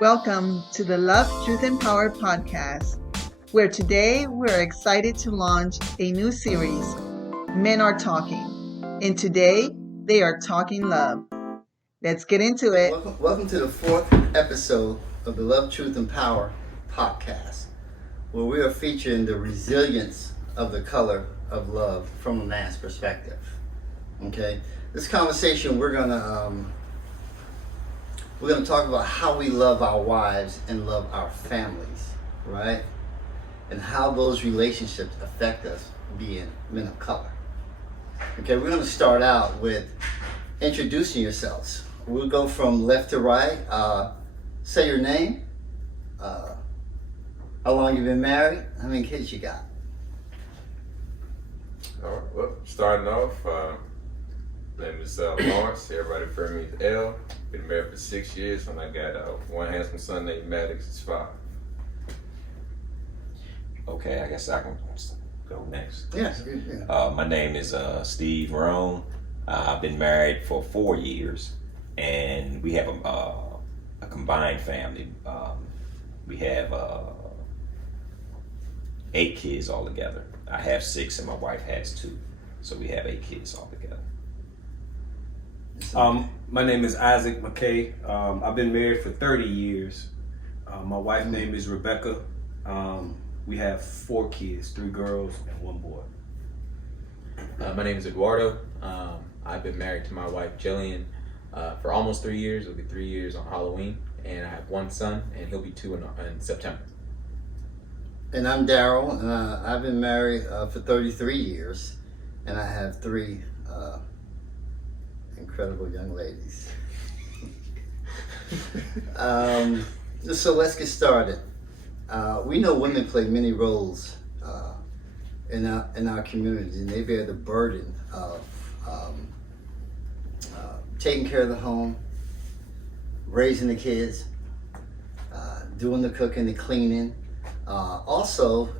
Welcome to the Love, Truth, and Power podcast, where today we're excited to launch a new series, Men Are Talking. And today they are talking love. Let's get into it. Welcome to the fourth episode of the Love, Truth, and Power podcast, where we are featuring the resilience of the color of love from a man's perspective. Okay, this conversation we're gonna talk about how we love our wives and love our families, right? And how those relationships affect us being men of color. Okay, we're gonna start out with introducing yourselves. We'll go from left to right. Say your name. How long you been married? How many kids you got? All right, well, starting off, name is Lawrence. Everybody refer me as L. Been married for 6 years, and I got one handsome son named Maddox. He's 5. Okay, I guess I can go next. Yes. My name is Steve Roan. I've been married for 4 years, and we have a combined family. We have 8 kids altogether. I have 6, and my wife has 2, so we have 8 kids altogether. My name is Isaac McKay. I've been married for 30 years. My wife's name is Rebecca. We have 4 kids, 3 girls and 1 boy. My name is Eduardo. I've been married to my wife Jillian for almost 3 years. It'll be 3 years on Halloween, and I have 1 son, and he'll be 2 in September. And I'm Daryl. I've been married for 33 years, and I have 3 incredible young ladies. So let's get started. We know women play many roles in our community, and they bear the burden of taking care of the home, raising the kids, doing the cooking, the cleaning, also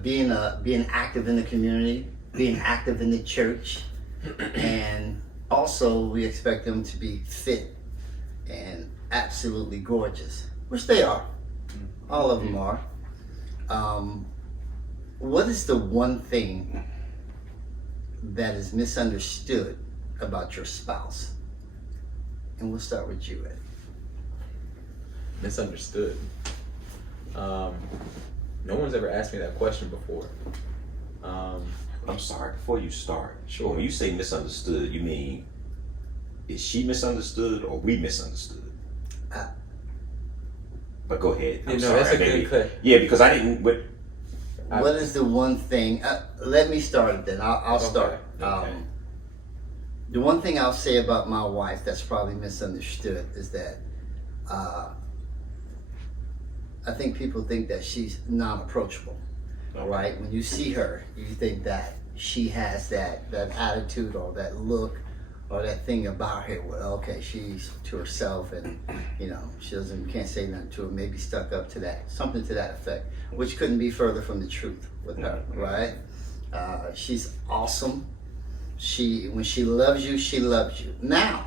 being active in the community, being active in the church, and also we expect them to be fit and absolutely gorgeous, which they are. All of them are. What is the one thing that is misunderstood about your spouse? And we'll start with you, Ed. Misunderstood. No one's ever asked me that question before. I'm sorry, before you start, Sure. When you say misunderstood, you mean is she misunderstood or we misunderstood? But go ahead. I'm sorry. That's a good question. Yeah, because I didn't. What is the one thing? Let me start it then. I'll start. Okay. The one thing I'll say about my wife that's probably misunderstood is that I think people think that she's non-approachable. Okay. Right? When you see her, you think that she has that attitude or that look or that thing about her where, okay, she's to herself and, she can't say nothing to her, maybe stuck up to that, something to that effect, which couldn't be further from the truth with her, right? She's awesome. When she loves you, she loves you. Now,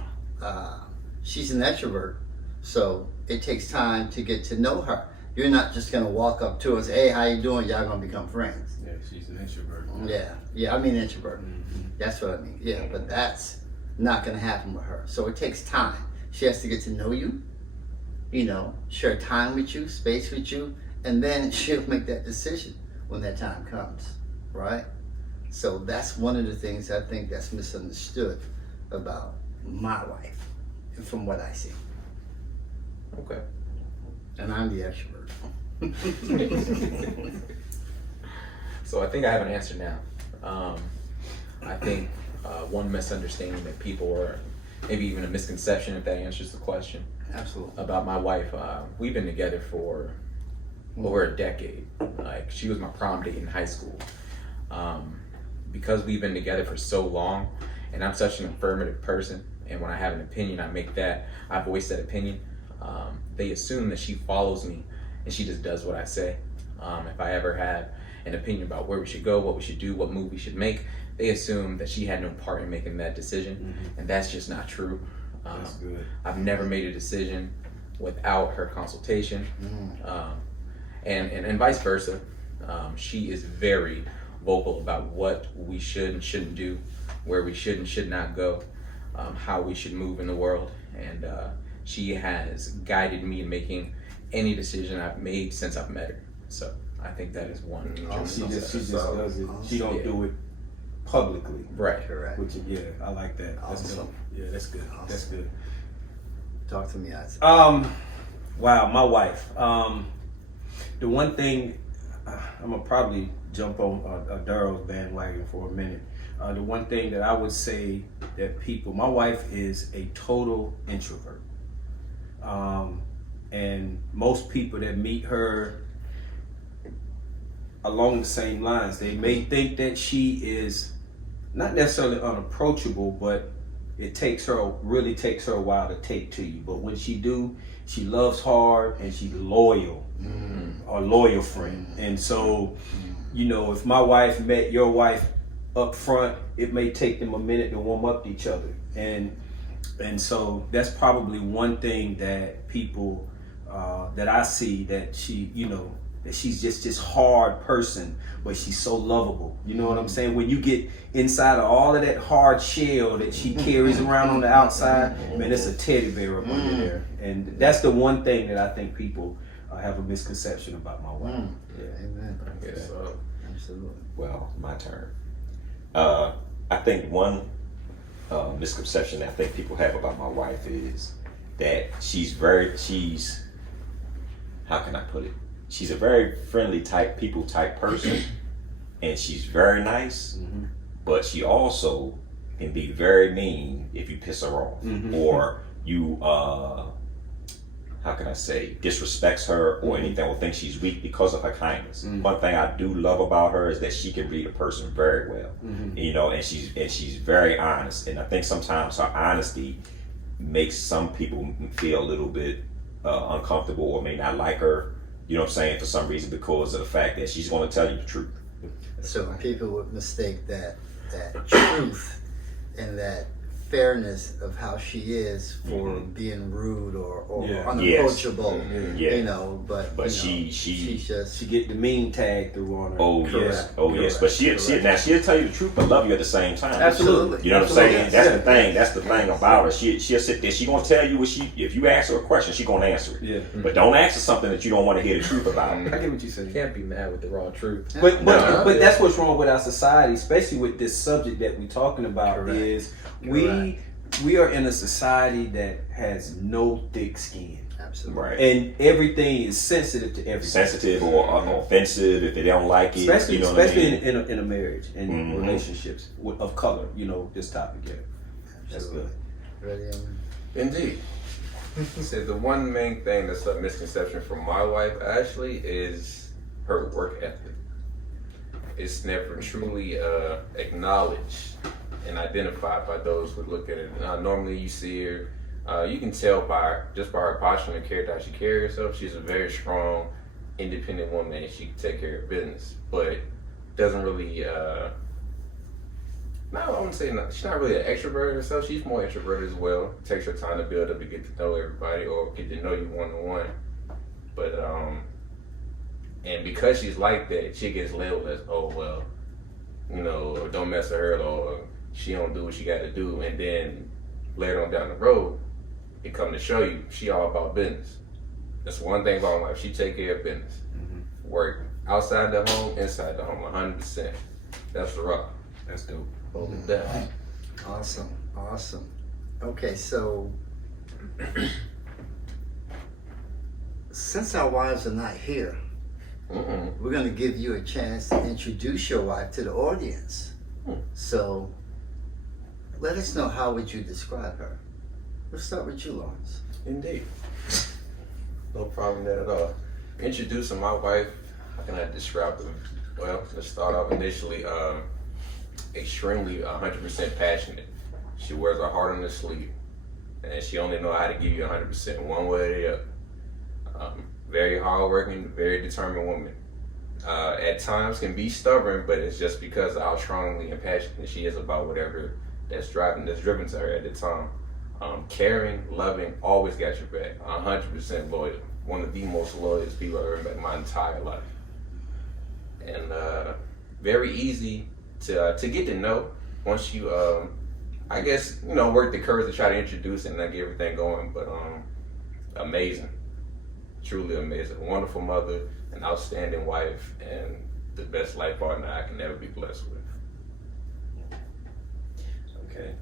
she's an extrovert, so it takes time to get to know her. You're not just gonna walk up to her and say, hey, how you doing? Y'all gonna become friends. Yeah, she's an introvert. Yeah, I mean introvert. Mm-hmm. That's what I mean. Yeah, but that's not gonna happen with her. So it takes time. She has to get to know you, share time with you, space with you, and then she'll make that decision when that time comes, right? So that's one of the things I think that's misunderstood about my wife, from what I see. Okay. And I'm the extrovert. So I think I have an answer now. I think one misunderstanding that people, or maybe even a misconception, if that answers the question, Absolutely. about my wife. We've been together for over a decade. Like, she was my prom date in high school. Because we've been together for so long, and I'm such an affirmative person, and when I have an opinion, I voice that opinion. They assume that she follows me and she just does what I say. If I ever have an opinion about where we should go, what we should do, what move we should make, they assume that she had no part in making that decision, and that's just not true. That's good. I've never made a decision without her consultation, and vice versa. She is very vocal about what we should and shouldn't do, where we should and should not go, how we should move in the world, and she has guided me in making any decision I've made since I've met her. So I think that is one. She just does it. Awesome. She don't Yeah. do it publicly. Right. Correct. Which yeah, I like that. That's Awesome. good. Yeah, that's good. That's Awesome. good. Talk to me, Isaac. Wow, my wife. The one thing I'm gonna probably jump on a Daryl's bandwagon for a minute. The one thing that I would say that my wife is a total introvert, and most people that meet her along the same lines, they may think that she is not necessarily unapproachable, but it really takes her a while to take to you. But when she do, she loves hard and she's loyal, a loyal friend. And so, you know, if my wife met your wife up front, it may take them a minute to warm up to each other. And so that's probably one thing that people that I see, that she, you know, that she's just this hard person, but she's so lovable. You know what I'm saying? When you get inside of all of that hard shell that she carries around on the outside, man, it's a teddy bear up under there. And that's the one thing that I think people have a misconception about my wife. Yeah. Amen. Yes, Absolutely. Well, my turn. I think one misconception I think people have about my wife is that she's how can I put it? She's a very friendly people type person, and she's very nice, but she also can be very mean if you piss her off, or you how can I say, disrespects her or anything, or thinks she's weak because of her kindness. One thing I do love about her is that she can read a person very well, you know, and she's very honest. And I think sometimes her honesty makes some people feel a little bit uncomfortable or may not like her. You know what I'm saying, for some reason, because of the fact that she's going to tell you the truth. So people would mistake that truth and that fairness of how she is for being rude or unapproachable. You know, but you know, she's just She get the mean tag through on her. Oh yes, oh yes. But she'll tell you the truth, but love you at the same time. Absolutely. You know what I'm saying? Absolutely. That's the thing. That's the thing about her. She'll sit there. She gonna tell you if you ask her a question, she gonna answer it. Yeah. But don't ask her something that you don't want to hear the truth about. I get what you saying. You can't be mad with the raw truth. But that's what's wrong with our society, especially with this subject that we're talking about. Correct. Is we are in a society that has no thick skin. absolutely Right. And everything is sensitive to everything. Sensitive or offensive if they don't like it. Especially, you know what I mean? in a marriage and relationships of color. You know, this topic here. That's good. Ready? Indeed. So the one main thing that's a misconception from my wife, Ashley, is her work ethic. It's never truly acknowledged and identified by those who look at it. Normally you see her, you can tell by her posture and the character how she carries herself. She's a very strong, independent woman and she can take care of business, but doesn't really, I wouldn't say she's not really an extrovert herself. She's more introverted as well. Takes her time to build up and get to know everybody or get to know you one-on-one. But, and because she's like that, she gets labeled as, oh, well, you know, don't mess with her or she don't do what she got to do. And then later on down the road, it come to show you she all about business. That's one thing about my wife. She take care of business. Work outside the home, inside the home, 100%. That's the rock. That's dope. Hold it down. Awesome. Okay, so since our wives are not here, we're going to give you a chance to introduce your wife to the audience. So let us know, how would you describe her? Let's start with you, Lawrence. Indeed. No problem there at all. Introducing my wife, how can I describe her? Well, let's start off initially, extremely 100% passionate. She wears her heart on her sleeve, and she only knows how to give you 100% one way or the other. Very hardworking, very determined woman. At times can be stubborn, but it's just because of how strongly and passionate she is about whatever that's driven to her at the time. Caring, loving, always got your back. 100% loyal. One of the most loyalest people I've ever met in my entire life. And very easy to get to know once you, I guess, work the courage to try to introduce it and not get everything going. But amazing. Truly amazing. Wonderful mother, an outstanding wife, and the best life partner I can ever be blessed with. Okay.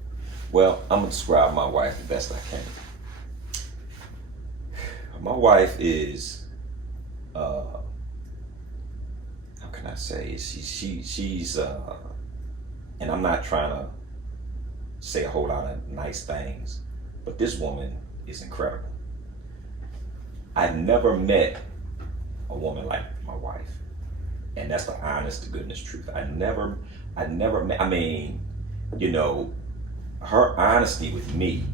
Well, I'm gonna describe my wife the best I can. My wife is, how can I say? She's, and I'm not trying to say a whole lot of nice things, but this woman is incredible. I've never met a woman like my wife, and that's the honest to goodness truth. I never met. I mean, her honesty with me,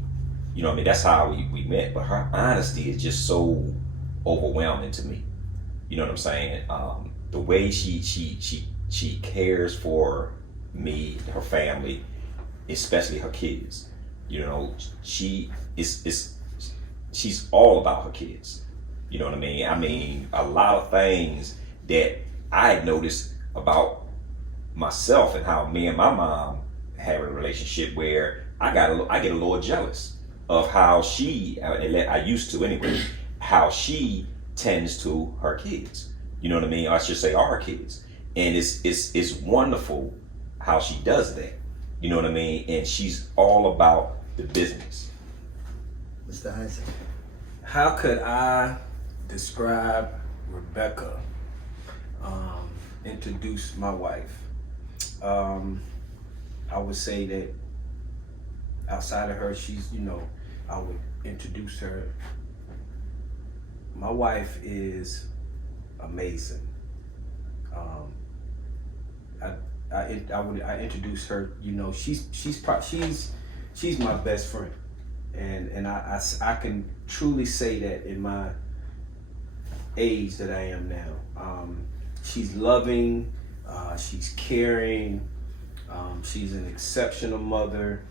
that's how we met, but her honesty is just so overwhelming to me. You know what I'm saying? The way she cares for me, her family, especially her kids. She's all about her kids. You know what I mean? I mean, a lot of things that I had noticed about myself and how me and my mom have a relationship where I get a little jealous of how I used to anyway, how she tends to her kids. You know what I mean? Or I should say our kids. And it's wonderful how she does that. You know what I mean? And she's all about the business. Mr. Isaac. How could I describe Rebecca? Introduce my wife. I would say that outside of her, she's, I would introduce her. My wife is amazing. I introduce her. She's my best friend, and I can truly say that in my age that I am now. She's loving. She's caring. She's an exceptional mother.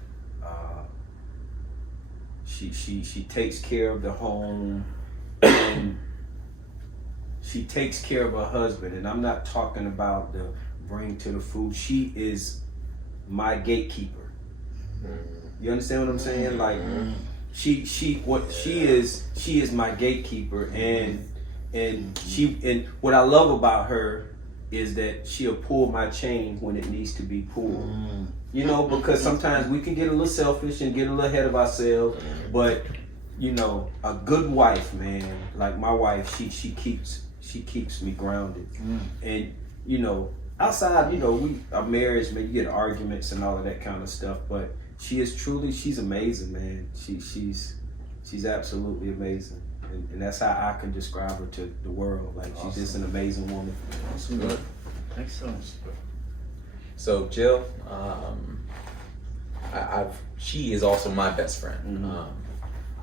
She takes care of the home, and she takes care of her husband. And I'm not talking about the bring to the food. She is my gatekeeper. You understand what I'm saying? Like she is my gatekeeper, and what I love about her is that she'll pull my chain when it needs to be pulled. Because sometimes we can get a little selfish and get a little ahead of ourselves, but a good wife, man, like my wife, she keeps me grounded. And outside, our marriage, man, you get arguments and all of that kind of stuff, but she's amazing, man. She's absolutely amazing. And that's how I can describe her to the world. Like, she's just an amazing woman. Awesome. Excellent. So Jill, she is also my best friend.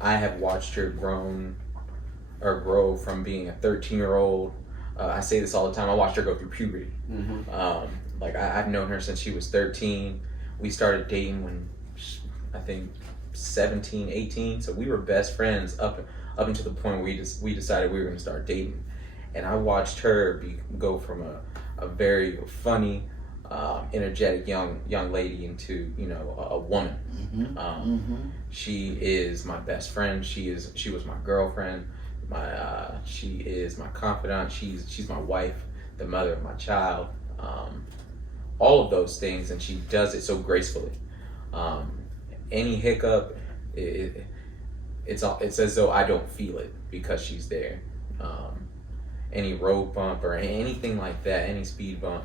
I have watched her grow from being a 13-year-old. I say this all the time. I watched her go through puberty. I've known her since she was 13. We started dating when I think 17, 18. So we were best friends up until the point where we decided we were going to start dating. And I watched her go from a very funny, energetic young lady into a woman. She is my best friend. She was my girlfriend. She is my confidant. She's my wife, the mother of my child. All of those things, and she does it so gracefully. Any hiccup, it's as though I don't feel it because she's there. Any road bump or anything like that, any speed bump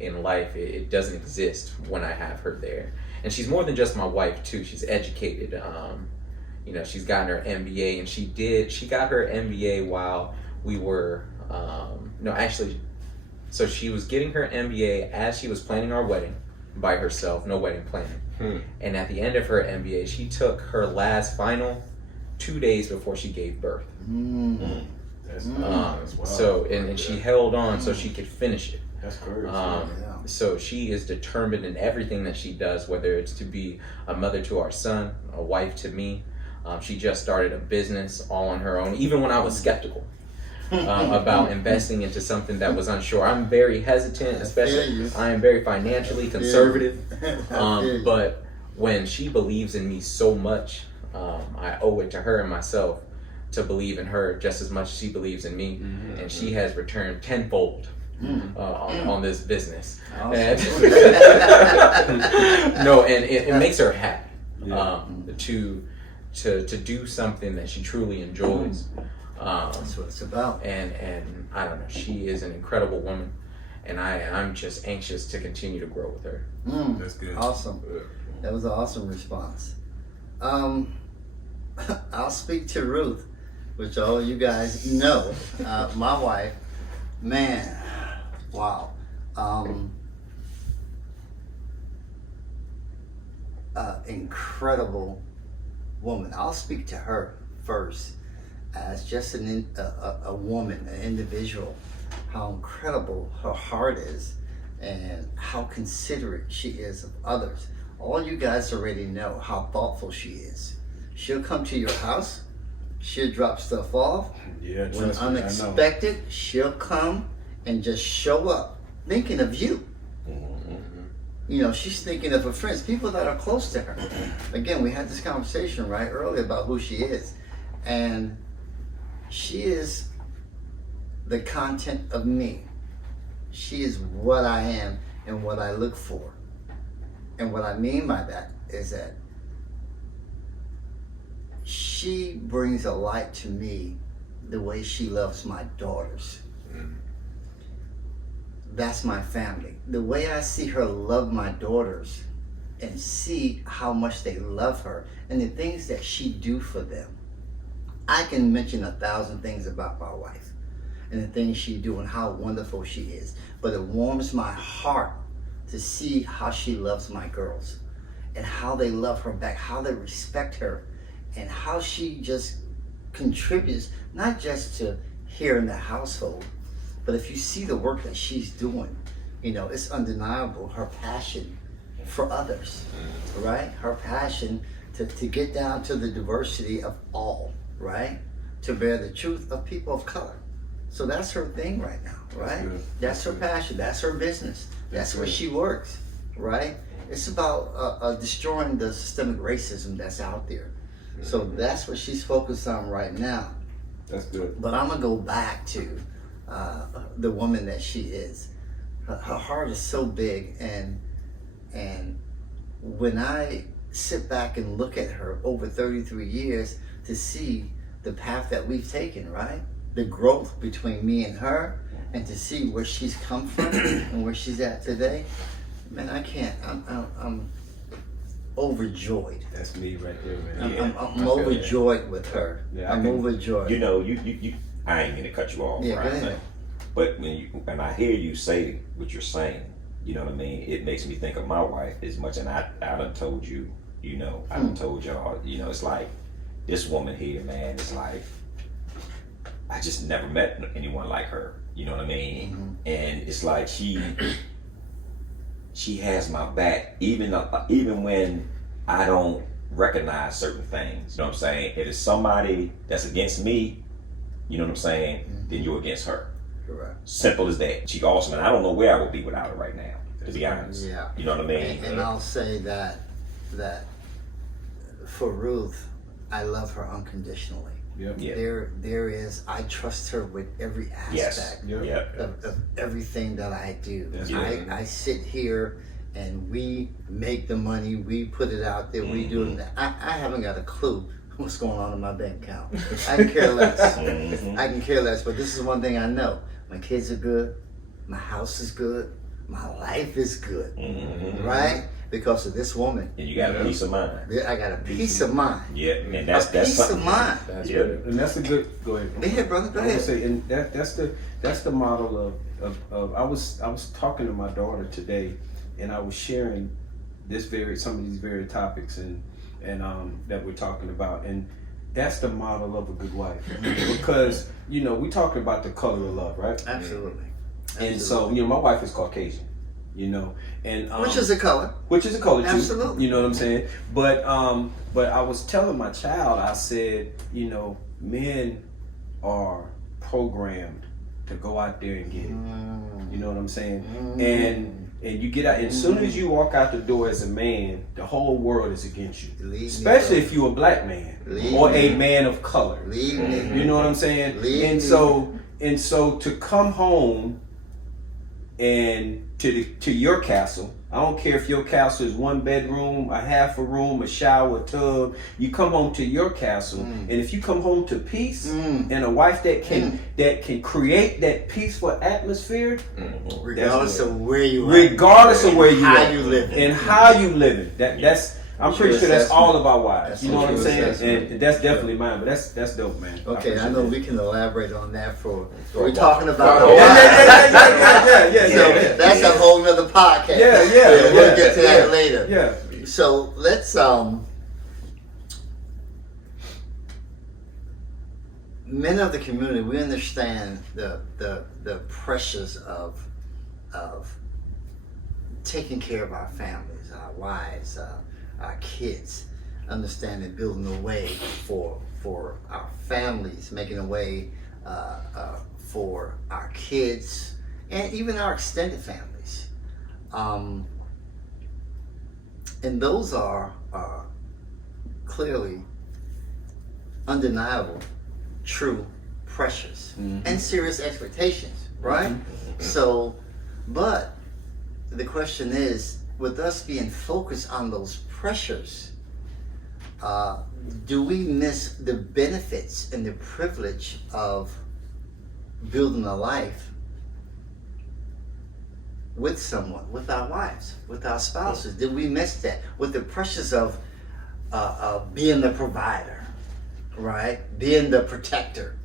in life, it doesn't exist when I have her there. And she's more than just my wife too. She's educated. She's gotten her MBA, and she got her MBA while we were so she was getting her MBA as she was planning our wedding by herself, no wedding planning. And at the end of her MBA, she took her last final 2 days before she gave birth. That's, Um, wow. so and she held on so she could finish it. That's courage. Um, Yeah. So she is determined in everything that she does, whether it's to be a mother to our son, a wife to me. She just started a business all on her own, even when I was skeptical about investing into something that was unsure. I'm very hesitant, especially I am very financially conservative. But when she believes in me so much, I owe it to her and myself to believe in her just as much as she believes in me. And she has returned tenfold on this business. And no, and it makes her happy to do something that she truly enjoys. That's what it's about. And I don't know, she is an incredible woman, and I'm just anxious to continue to grow with her. That's good. Awesome. That was an awesome response. I'll speak to Ruth, which all you guys know. My wife, man, wow. Incredible woman. I'll speak to her first as just a woman, an individual, how incredible her heart is and how considerate she is of others. All you guys already know how thoughtful she is. She'll come to your house, she'll drop stuff off. Yeah, When trust me, I know. unexpected, she'll come and just show up thinking of you. You know, she's thinking of her friends, people that are close to her. Again, we had this conversation right earlier about who she is. And she is the content of me. She is what I am and what I look for. And what I mean by that is that she brings a light to me the way she loves my daughters. That's my family. The way I see her love my daughters and see how much they love her and the things that she do for them. I can mention 1,000 things about my wife and the things she do and how wonderful she is. But it warms my heart to see how she loves my girls and how they love her back, how they respect her, and how she just contributes, not just to here in the household, but if you see the work that she's doing, you know, it's undeniable, her passion for others, right? Her passion to get down to the diversity of all, right? To bear the truth of people of color. So that's her thing right now, right? That's her passion, that's her business. That's where she works, right? It's about destroying the systemic racism that's out there. So that's what she's focused on right now. That's good. But I'm gonna go back to the woman that she is. Her heart is so big, and when I sit back and look at her over 33 years to see the path that we've taken, right? The growth between me and her, and to see where she's come from and where she's at today, man, I can't. I'm overjoyed. That's me right there, man. I'm overjoyed with her. Yeah, I'm overjoyed. You know, you I ain't gonna cut you off, Yeah, right? go ahead. But when I hear you say what you're saying, you know what I mean, it makes me think of my wife as much. And I done told you, you know, I done told y'all, you know, it's like this woman here, man, it's like I just never met anyone like her. You know what I mean? And it's like she has my back, even when I don't recognize certain things. You know what I'm saying? If it's somebody that's against me, you know what I'm saying, then you're against her. Correct. Simple as that. She awesome, and I don't know where I would be without her right now, to be honest. Yeah. You know what I mean? And I'll say that for Ruth, I love her unconditionally. Yep. Yeah. There is, I trust her with every Yes. aspect Yep. of everything that I do. That's right. I sit here and we make the money, we put it out there, we do it. I haven't got a clue what's going on in my bank account. I can care less. I can care less, but this is one thing I know. My kids are good, my house is good, my life is good, right? Because of this woman. And you got a peace of mind. I got a peace of mind. Yeah, and that's Peace something. of mind. That's Yeah. good. And that's a good. Go ahead. Go ahead, brother. Go I was ahead. gonna say, and that's the model of I was talking to my daughter today, and I was sharing some of these very topics and that we're talking about, and that's the model of a good wife. Because, you know, we talking about the color of love, right? Absolutely. And so, you know, my wife is Caucasian, you know, and Which is a color. which is a color too. Absolutely. You know what I'm saying? But I was telling my child, I said, you know, men are programmed to go out there and get it. You know what I'm saying? And you get out, as soon as you walk out the door as a man, the whole world is against you. Leave me Especially alone. if you're a black man Leave or me. a man of color. Leave me. You know what I'm saying? Leave And me. so to come home and to your castle, I don't care if your castle is 1 bedroom, a half a room, a shower, a tub. You come home to your castle, and if you come home to peace and a wife that can create that peaceful atmosphere, Regardless of where you are. regardless of where you how at you live. and how you living. That's I'm pretty sure that's all of our wives. That's You know what I'm true saying? assessment. And that's definitely mine. But that's dope, man. Okay, I know we can elaborate on that for. For We're a talking while. about. Yeah. So that's a whole nother podcast. Yeah. We'll get to that later. Yeah. So let's men of the community, we understand the pressures of taking care of our families, our wives, our kids, understanding building a way for our families, making a way for our kids and even our extended families. And those are clearly undeniable, true pressures and serious expectations, right? So, but the question is, with us being focused on those pressures, do we miss the benefits and the privilege of building a life with someone, with our wives, with our spouses? Did we miss that? With the pressures of being the provider, right? Being the protector,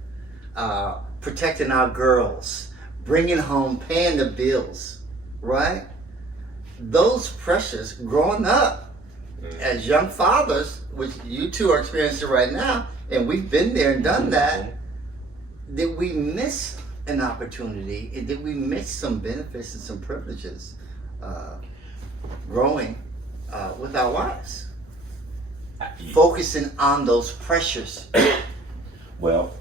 protecting our girls, bringing home, paying the bills, right? Those pressures growing up as young fathers, which you two are experiencing right now, and we've been there and done that, did we miss an opportunity? And did we miss some benefits and some privileges growing with our wives? Focusing on those pressures. Well,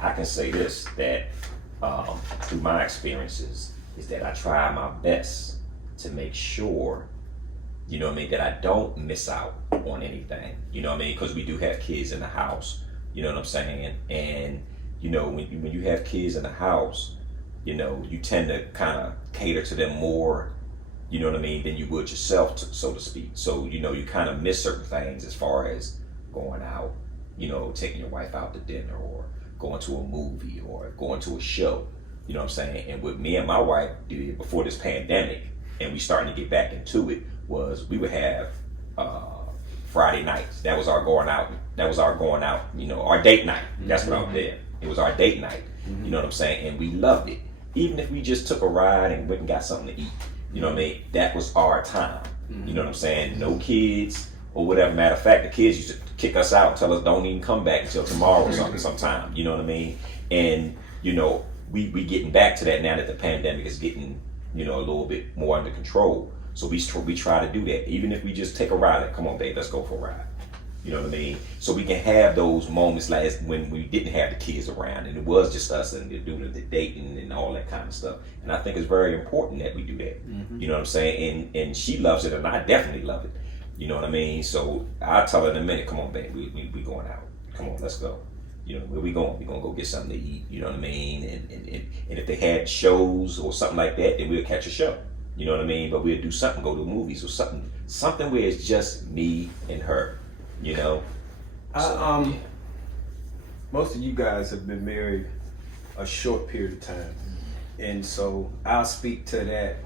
I can say this, that through my experiences, is that I try my best to make sure, you know what I mean, that I don't miss out on anything, you know what I mean, because we do have kids in the house, you know what I'm saying, and you know, when you have kids in the house, you know, you tend to kind of cater to them more, you know what I mean, than you would yourself, so to speak. So, you know, you kind of miss certain things as far as going out, you know, taking your wife out to dinner or going to a movie or going to a show, you know what I'm saying? And what me and my wife did before this pandemic, and we starting to get back into it, was we would have Friday nights. That was our going out, you know, our date night. That's what I'm there. It was our date night, you know what I'm saying? And we loved it. Even if we just took a ride and went and got something to eat, you know what I mean? That was our time, you know what I'm saying? No kids or whatever. Matter of fact, the kids used to kick us out and tell us don't even come back until tomorrow or something sometime, you know what I mean? And, you know, we getting back to that now that the pandemic is getting, you know, a little bit more under control. So we try to do that. Even if we just take a ride, like, come on, babe, let's go for a ride. You know what I mean? So we can have those moments like when we didn't have the kids around and it was just us and doing the dating and all that kind of stuff. And I think it's very important that we do that. You know what I'm saying? And she loves it and I definitely love it. You know what I mean? So I'll tell her in a minute, come on, babe, we going out. Come on, let's go. You know, where we going? We're going to go get something to eat. You know what I mean? And if they had shows or something like that, then we'll catch a show. You know what I mean? But we'll do something, go to movies or something where it's just me and her. You know, most of you guys have been married a short period of time, and so I'll speak to that,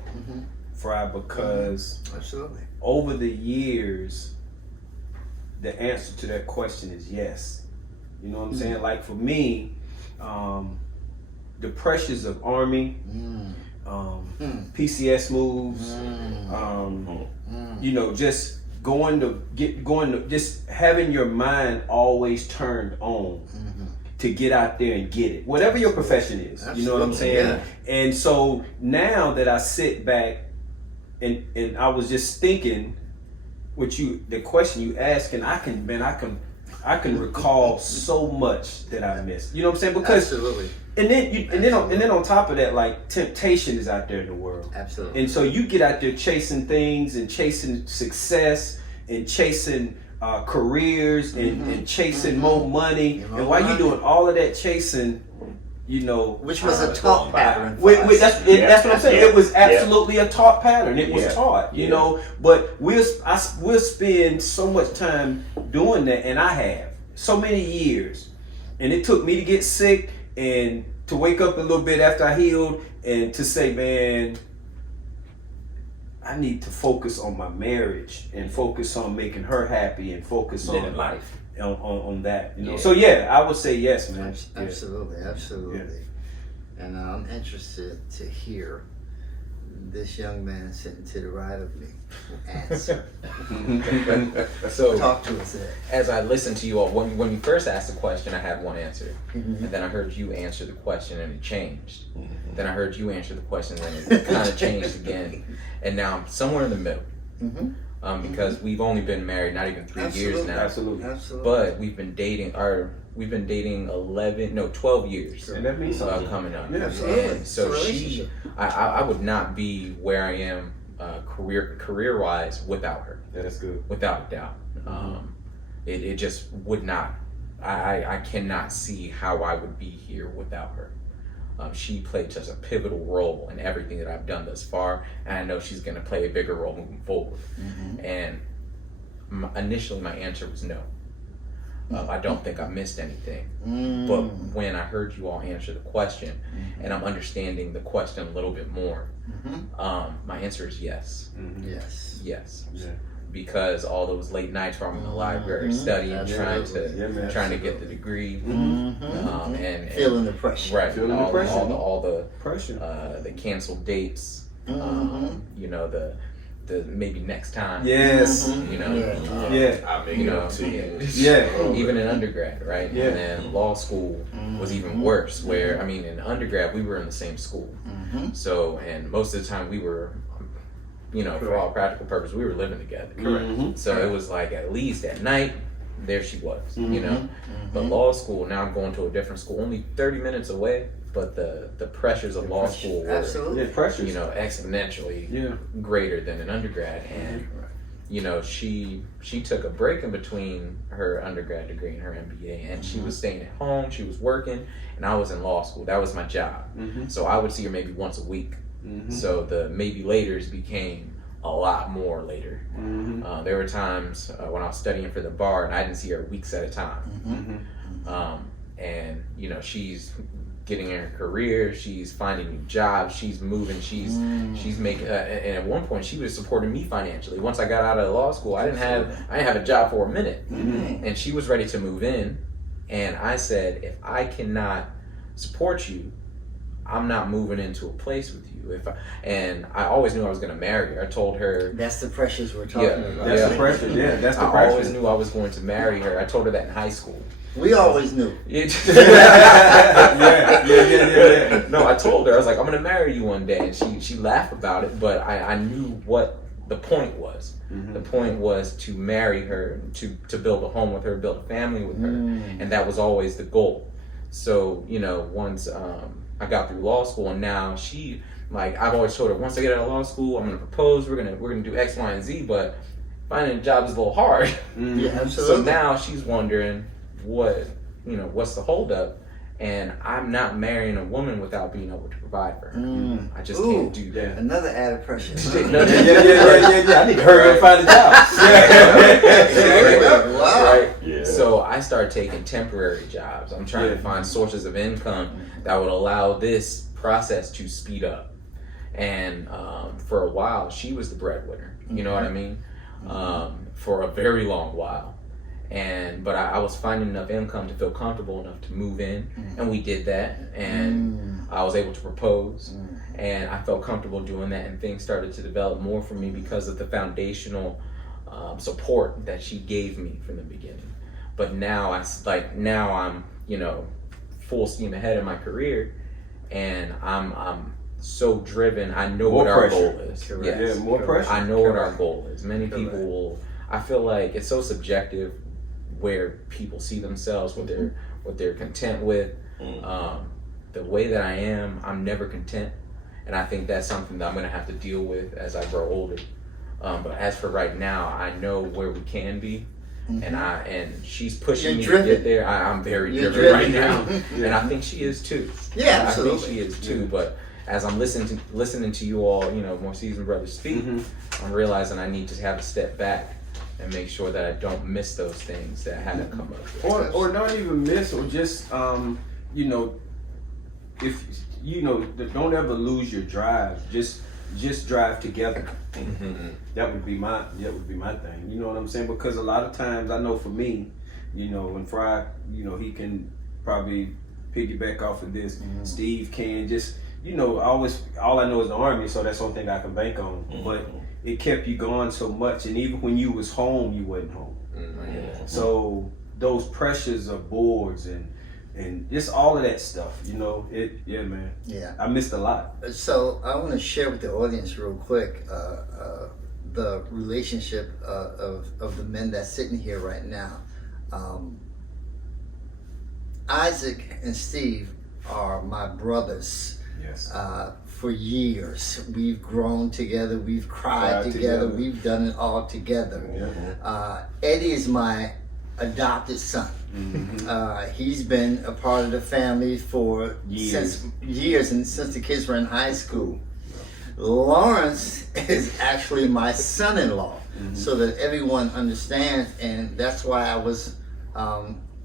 Fry, because Absolutely. over the years, the answer to that question is yes. You know what I'm saying? Like for me, the pressures of Army, PCS moves, you know, just just having your mind always turned on to get out there and get it, whatever your profession is. Absolutely. You know what I'm saying? Yeah. And so now that I sit back and I was just thinking, the question you asked, and I can recall so much that I missed. You know what I'm saying? Because Absolutely. and then on top of that, like, temptation is out there in the world. Absolutely. And so you get out there chasing things and chasing success and chasing careers and chasing more money. More And while you're money. doing all of that chasing, you know, Which was a taught pattern. That's what I'm saying. Yeah. It was absolutely a taught pattern. It was Yeah. taught, you Yeah. know. But we'll spend so much time doing that, and I have so many years, and it took me to get sick and to wake up a little bit after I healed and to say, man, I need to focus on my marriage and focus on making her happy and focus Living on life. on that, you know. Yeah. So yeah, I would say yes, man. Yeah. Absolutely. And I'm interested to hear this young man sitting to the right of me answer. So Talk to us there. as I listened to you all, when you first asked the question, I had one answer, and then I heard you answer the question, and it changed. Then I heard you answer the question, and it kind of changed again, and now I'm somewhere in the middle. Because we've only been married not even 3 years now, Absolutely. but we've been dating 12 years. And that means something. Coming up. Yeah, absolutely. And so It's a she, relationship. I would not be where I am career wise without her, Yeah, that's good. without a doubt. It just would not. I cannot see how I would be here without her. She played such a pivotal role in everything that I've done thus far, and I know she's going to play a bigger role moving forward. And initially, my answer was no. I don't think I missed anything. But when I heard you all answer the question, and I'm understanding the question a little bit more, my answer is yes. Yes. Yes. Yeah. Because all those late nights where I'm in the library studying, Absolutely. Yeah, man. trying to get the degree, and Feeling the pressure. right, Feeling the all, pressure. all the Pressure. the canceled dates, you know, the maybe next time, Yes. you know, Yeah. I'll make you it know, up to you. Yeah. even in undergrad, right? Yeah. And then law school was even worse. Where I mean, in undergrad we were in the same school, so and most of the time we were, you know, for all practical purposes, we were living together. Correct. So it was like at least at night, there she was, you know. But law school, now I'm going to a different school, only 30 minutes away. But the pressures of law school were, Absolutely. Yeah, pressure. you know, exponentially greater than an undergrad. And you know, she took a break in between her undergrad degree and her MBA, and she was staying at home, she was working, and I was in law school. That was my job. So I would see her maybe once a week. So the maybe laters became a lot more later. There were times when I was studying for the bar and I didn't see her weeks at a time. And you know, she's getting in her career, she's finding new jobs, she's moving, she's making, and at one point she was supporting me financially. Once I got out of law school, I didn't have a job for a minute, and she was ready to move in, and I said, if I cannot support you, I'm not moving into a place with you. And I always knew I was going to marry her. I told her. That's the pressures we're talking about. That's the pressure. Yeah, that's the I pressure. always knew I was going to marry her. I told her that in high school. We always knew. Yeah. No, I told her, I was like, I'm going to marry you one day. And she laughed about it, but I knew what the point was. The point was to marry her, to build a home with her, build a family with her. And that was always the goal. So, you know, once I got through law school, and now she, like, I've always told her, once I get out of law school, I'm going to propose, we're gonna do X, Y, and Z, but finding a job is a little hard. Yeah, absolutely. So now she's wondering what's the holdup, and I'm not marrying a woman without being able to provide for her. I just can't do that. Another added pressure. No, Yeah. I need to hurry up and find a job. Wow. Right? Yeah. So I started taking temporary jobs. I'm trying to find sources of income that would allow this process to speed up. And for a while, she was the breadwinner. You know what I mean? For a very long while. But I was finding enough income to feel comfortable enough to move in, and we did that, and I was able to propose, and I felt comfortable doing that, and things started to develop more for me because of the foundational support that she gave me from the beginning. But now I'm full steam ahead in my career, and I'm so driven. I know More what our pressure. goal is. Correct. Yes. Yeah, more pressure. I know what our Correct. goal is. Many people Correct. will. I feel like it's so subjective where people see themselves, what they're content with. The way that I am, I'm never content, and I think that's something that I'm gonna have to deal with as I grow older. But as for right now, I know where we can be, and she's pushing You're me driven. to get there. I'm very You're driven right driven. now, and I think she is too. Yeah, I absolutely. think she is too. But as I'm listening to you all, more seasoned brothers speak, I'm realizing I need to have a step back and make sure that I don't miss those things that haven't come up. Or not even miss, or just if don't ever lose your drive. Just drive together. That would be my thing. You know what I'm saying? Because a lot of times, I know for me, when Fry, he can probably piggyback off of this. Steve can just, all I know is the Army, so that's the only thing I can bank on. But it kept you going so much, and even when you was home, you wasn't home. So those pressures of boards and just all of that stuff, man. Yeah. I missed a lot. So I want to share with the audience real quick the relationship of the men that's sitting here right now. Isaac and Steve are my brothers. Yes. For years, we've grown together, we've cried together, we've done it all together. Eddie is my adopted son. He's been a part of the family for since the kids were in high school. Lawrence is actually my son-in-law, so that everyone understands, and that's why I was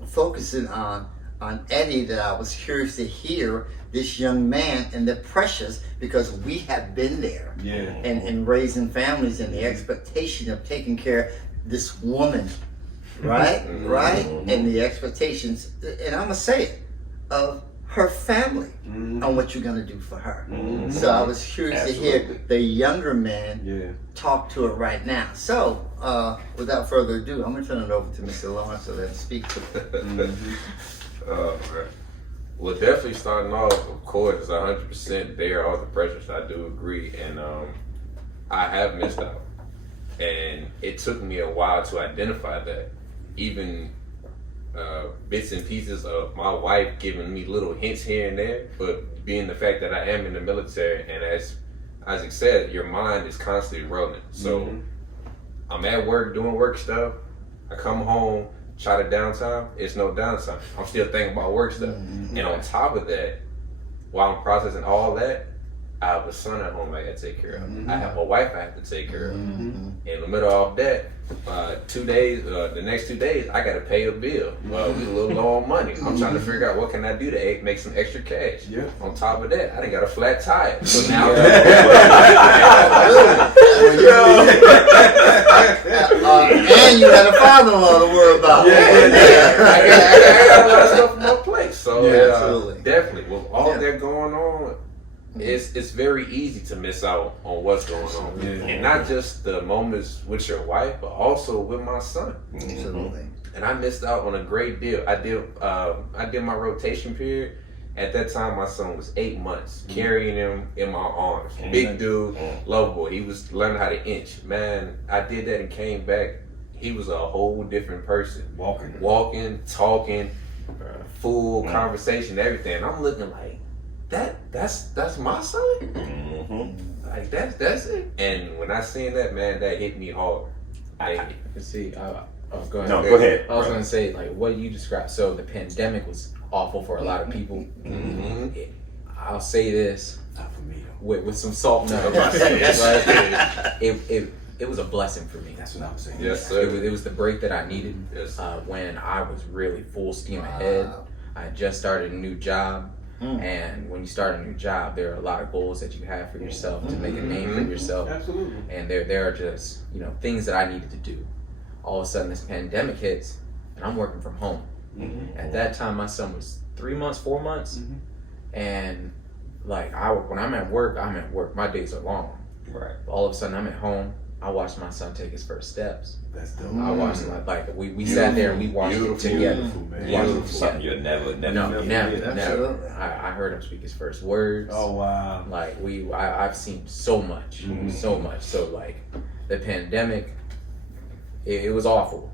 focusing on Eddie, that I was curious to hear this young man and the pressures, because we have been there and raising families, and the expectation of taking care of this woman, right? And the expectations, and I'm gonna say it, of her family on what you're gonna do for her. So I was curious to hear the younger man talk to her right now. So without further ado, I'm gonna turn it over to Mr. Lawrence to let him speak. Well, definitely starting off, of course, 100% there. All the pressures, I do agree, and I have missed out, and it took me a while to identify that. Even bits and pieces of my wife giving me little hints here and there, but being the fact that I am in the military, and as Isaac said, your mind is constantly rolling. So I'm at work doing work stuff. I come home. Try to downtime, it's no downtime. I'm still thinking about work stuff. And on top of that, while I'm processing all that, I have a son at home I gotta take care of. I have a wife I have to take care of. In the middle of that, 2 days, the next 2 days, I gotta pay a bill. We a little low on money. I'm trying to figure out what can I do to make some extra cash. On top of that, I done got a flat tire. So now and you had a father-in-law to worry about. I got a lot of stuff on my plate. So absolutely. Definitely, with all that going on, it's very easy to miss out on what's going on, and not just the moments with your wife, but also with my son. Absolutely. And I missed out on a great deal. I did my rotation period. At that time, my son was 8 months, carrying him in my arms. Big dude, lovable. He was learning how to inch. Man, I did that and came back. He was a whole different person. Walking, talking, full conversation, everything. And I'm looking like, that's my son? Like, that's it. And when I seen that, man, that hit me hard. I can see. Go ahead. No, go ahead. I was gonna say, like, what you described. So the pandemic was awful for a lot of people. I'll say this with some salt and it was a blessing for me. That's what I'm saying. Yes, sir. It was the break that I needed. Yes. When I was really full steam ahead. I had just started a new job. And when you start a new job, there are a lot of goals that you have for yourself to make a name for yourself. Absolutely. And there are just, things that I needed to do. All of a sudden this pandemic hits and I'm working from home. At that time my son was 3 months, 4 months. And like when I'm at work, my days are long. Right. All of a sudden I'm at home I watched my son take his first steps. That's dope. I watched like we sat there and we watched it together. Beautiful, man. We watched it Something together. you'll never No, never. Absolutely. I heard him speak his first words. Oh wow. Like I've seen so much, so much. So like the pandemic, it was awful.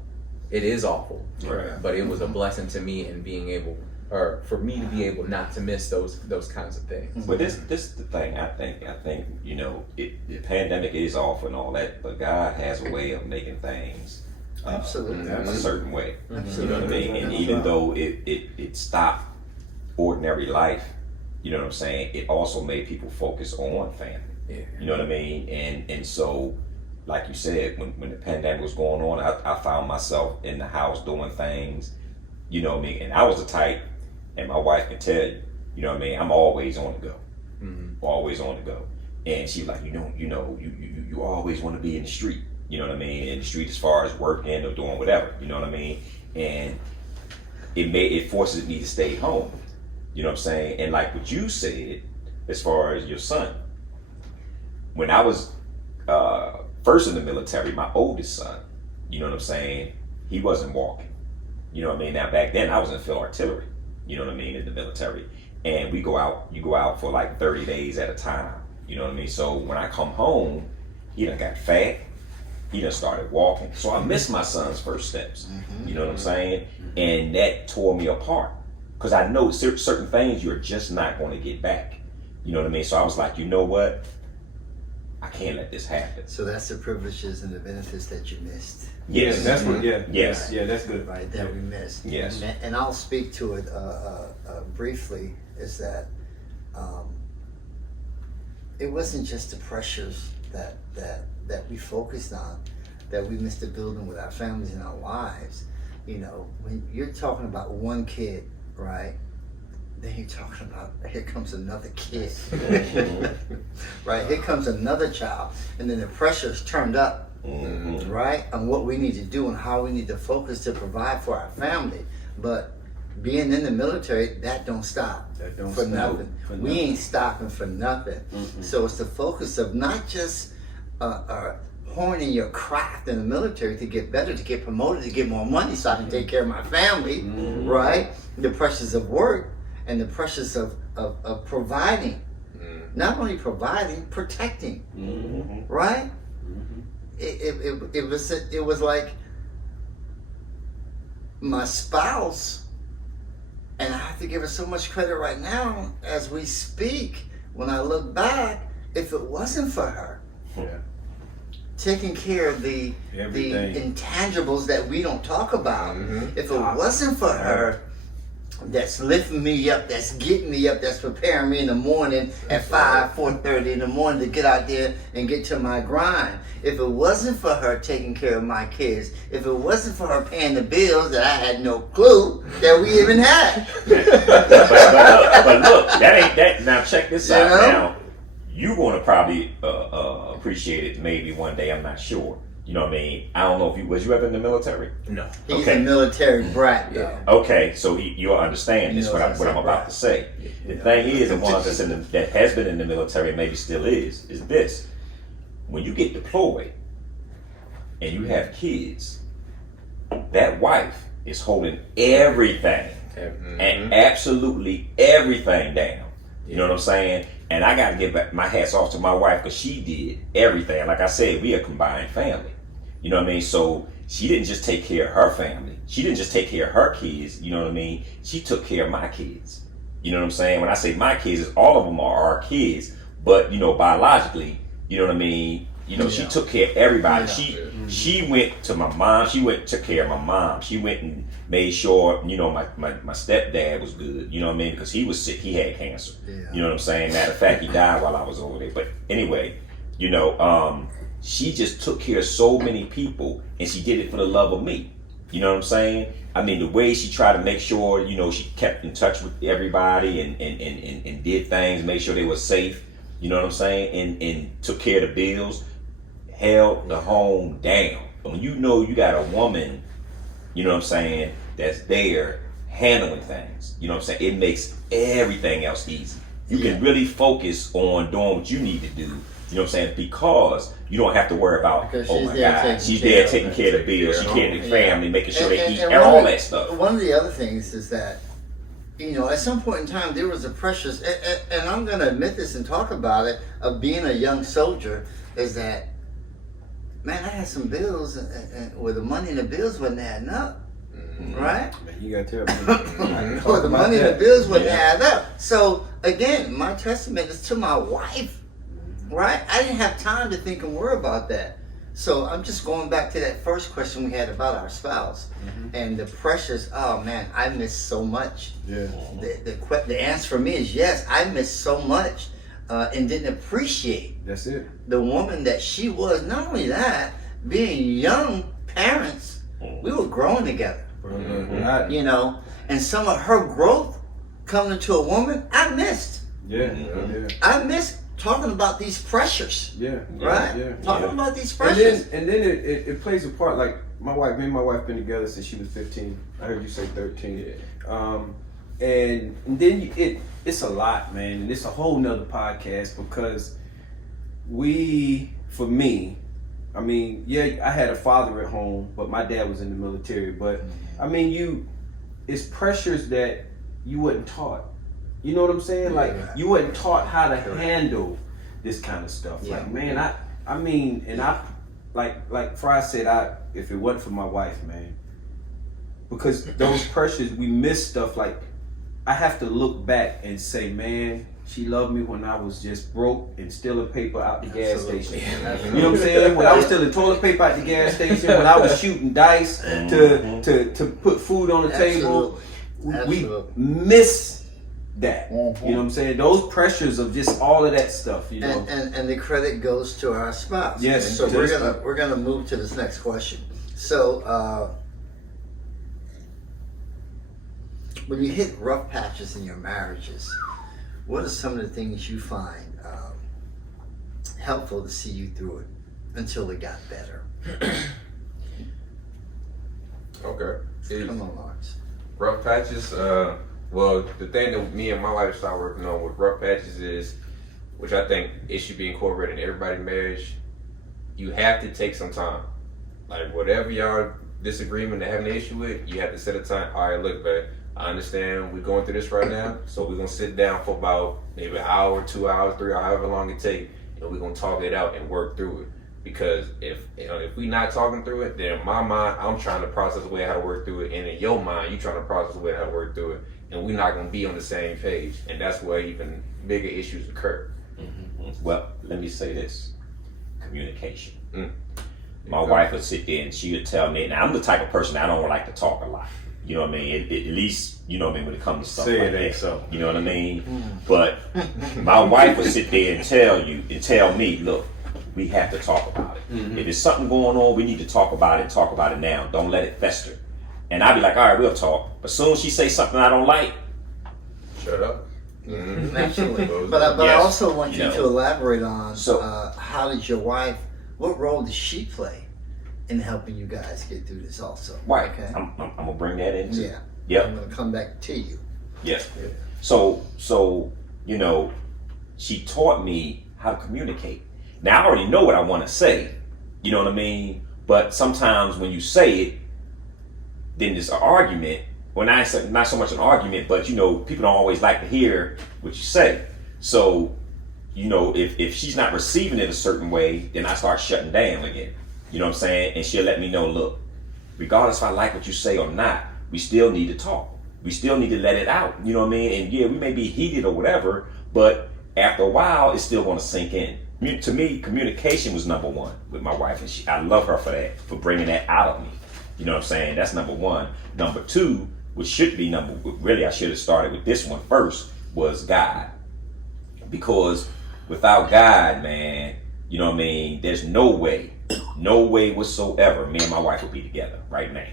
It is awful, Right. but it was a blessing to me in being able, or for me to be able not to miss those kinds of things. But this is the thing. I think you know, the pandemic is awful and all that, but God has a way of making things Absolutely. a certain way. You know what I Absolutely. mean? And even though it stopped ordinary life, you know what I'm saying, it also made people focus on family. Yeah. You know what I mean? And so, like you said, when the pandemic was going on, I found myself in the house doing things, you know what I mean? And I was the type, and my wife can tell you, you know what I mean, I'm always on the go. Always on the go. And she's like, you always want to be in the street. You know what I mean? In the street as far as working or doing whatever. You know what I mean? And it forces me to stay home. You know what I'm saying? And like what you said, as far as your son, when I was first in the military, my oldest son, you know what I'm saying, he wasn't walking. You know what I mean? Now back then I was in field artillery, you know what I mean, in the military. And you go out for like 30 days at a time. You know what I mean? So when I come home, he done got fat. He done started walking. So I missed my son's first steps. You know what I'm saying? And that tore me apart. Because I know certain things you're just not going to get back. You know what I mean? So I was like, you know what? I can't let this happen. So that's the privileges and the benefits that you missed, Yes. Yeah, that's what. Yeah. Yes. Yeah, that's good. right? That we missed. Yes. And I'll speak to it briefly. Is that it wasn't just the pressures that we focused on, that we missed the building with our families and our lives. You know, when you're talking about one kid, right? Then you're talking about, here comes another kid, right? Here comes another child, and then the pressure's turned up, right? On what we need to do and how we need to focus to provide for our family. But being in the military, that don't stop. That don't for stop nothing. for We nothing. ain't stopping for nothing. So it's the focus of not just honing your craft in the military to get better, to get promoted, to get more money so I can take care of my family, right? The pressures of work and the pressures of providing. Not only providing, protecting, right? It was like my spouse, and I have to give her so much credit right now as we speak. When I look back, if it wasn't for her Yeah. taking care of the Everything. intangibles that we don't talk about, if it wasn't for her that's lifting me up, that's getting me up, that's preparing me in the morning at 4:30 in the morning to get out there and get to my grind. If it wasn't for her taking care of my kids, if it wasn't for her paying the bills that I had no clue that we even had. but look, that ain't that. Now check this out. You know? Now you're going to probably appreciate it maybe one day. I'm not sure. You know what I mean? I don't know if was you ever in the military? No. He's Okay. a military brat though. Okay, so you'll understand this. He What knows I'm that's about to say. The thing is, the ones that has been in the military and maybe still is this: when you get deployed and you have kids, that wife is holding everything and absolutely everything down. You know what I'm saying? And I got to give back my hats off to my wife because she did everything. Like I said, we a combined family. You know what I mean? So she didn't just take care of her family. She didn't just take care of her kids. You know what I mean? She took care of my kids. You know what I'm saying? When I say my kids, all of them are our kids. But, you know, biologically, you know what I mean? You know, she took care of everybody. She went to my mom. She took care of my mom. She went and made sure, you know, my stepdad was good. You know what I mean? Because he was sick. He had cancer. Yeah. You know what I'm saying? Matter of fact, he died while I was over there. But anyway, you know, she just took care of so many people, and she did it for the love of me. You know what I'm saying? I mean, the way she tried to make sure, you know, she kept in touch with everybody and did things, made sure they were safe. You know what I'm saying? And took care of the bills, held the home down. But when you know you got a woman, you know what I'm saying, that's there handling things, you know what I'm saying, it makes everything else easy. You can really focus on doing what you need to do You know what I'm saying? Because you don't have to worry about, Because oh she's my there God, taking she's care there of taking it. care of the bills, she Yeah. caring for the family, making sure they eat, and one all of the- that stuff. One of the other things is that, at some point in time, there was a pressures, and I'm going to admit this and talk about it, of being a young soldier, is that, man, I had some bills, and where the money and the bills wasn't adding up, right? Man, you gotta tell me. Well, the money and the bills wouldn't Yeah. add up. So, again, my testament is to my wife, right? I didn't have time to think and worry about that. So I'm just going back to that first question we had about our spouse and the pressures. Oh man, I miss so much. Yeah. The answer for me is yes. I miss so much and didn't appreciate That's it. the woman that she was. Not only that, being young parents, we were growing together. And some of her growth coming to a woman, I missed. Yeah. I missed talking about these pressures, Yeah. right? Yeah. Talking about these And pressures. then it plays a part. Like me and my wife been together since she was 15. I heard you say 13. And then it's a lot, man, and it's a whole nother podcast because for me, I mean, yeah, I had a father at home, but my dad was in the military. But I mean, it's pressures that you wasn't taught. You know what I'm saying? Like you wasn't taught how to handle this kind of stuff. Yeah. Like, man, I mean, and like Fry said, if it wasn't for my wife, man, because those pressures, we miss stuff. Like I have to look back and say, man, she loved me when I was just broke and stealing paper out the gas station. You know what I'm saying? When I was stealing toilet paper out the gas station, when I was shooting dice to put food on the table, we miss that. You know what I'm saying? Those pressures of just all of that stuff, you know. And the credit goes to our spouse. Yes. So we're gonna move to this next question. So when you hit rough patches in your marriages, what are some of the things you find helpful to see you through it until it got better? Okay. Come on, Lawrence. Rough patches, well, the thing that me and my wife started working on with rough patches is, which I think it should be incorporated in everybody's marriage, you have to take some time. Like, whatever y'all disagreement or having an issue with, you have to set a time. All right, look, babe, I understand we're going through this right now, so we're going to sit down for about maybe an hour, 2 hours, 3 hours, however long it takes, and we're going to talk it out and work through it. Because if we're not talking through it, then in my mind, I'm trying to process the way how to work through it, and in your mind, you're trying to process the way how to work through it, and we're not going to be on the same page, and that's where even bigger issues occur. Well, let me say this: communication. My wife would sit there and she would tell me. Now I'm the type of person that I don't like to talk a lot. You know what I mean? At least, you know what I mean, when it comes to stuff Say like it ain't that. so. You know what I mean? But my wife would sit there and tell me, look, we have to talk about it. If there's something going on, we need to talk about it and talk about it now. Don't let it fester. And I'd be like, all right, we'll talk. But soon as she say something I don't like, Shut up. Absolutely. But I Yes. also want you You know. to elaborate on So- how did your wife, what role did she play in helping you guys get through this also? right, Okay. I'm gonna bring that into Yeah. Yep. I'm going to come back to you. Yes. So you know, she taught me how to communicate. Now I already know what I want to say. You know what I mean? But sometimes when you say it, then there's an argument. Well, not so much an argument, but you know, people don't always like to hear what you say. So, you know, if she's not receiving it a certain way, then I start shutting down again. You know what I'm saying? And she'll let me know, look, regardless if I like what you say or not, we still need to talk. We still need to let it out. You know what I mean? And yeah, we may be heated or whatever, but after a while, it's still going to sink in. To me, communication was number one with my wife, and I love her for that, for bringing that out of me. You know what I'm saying? That's number one. Number two, which should be really I should have started with this one first, was God. Because without God, man, you know what I mean, there's no way whatsoever me and my wife would be together right now.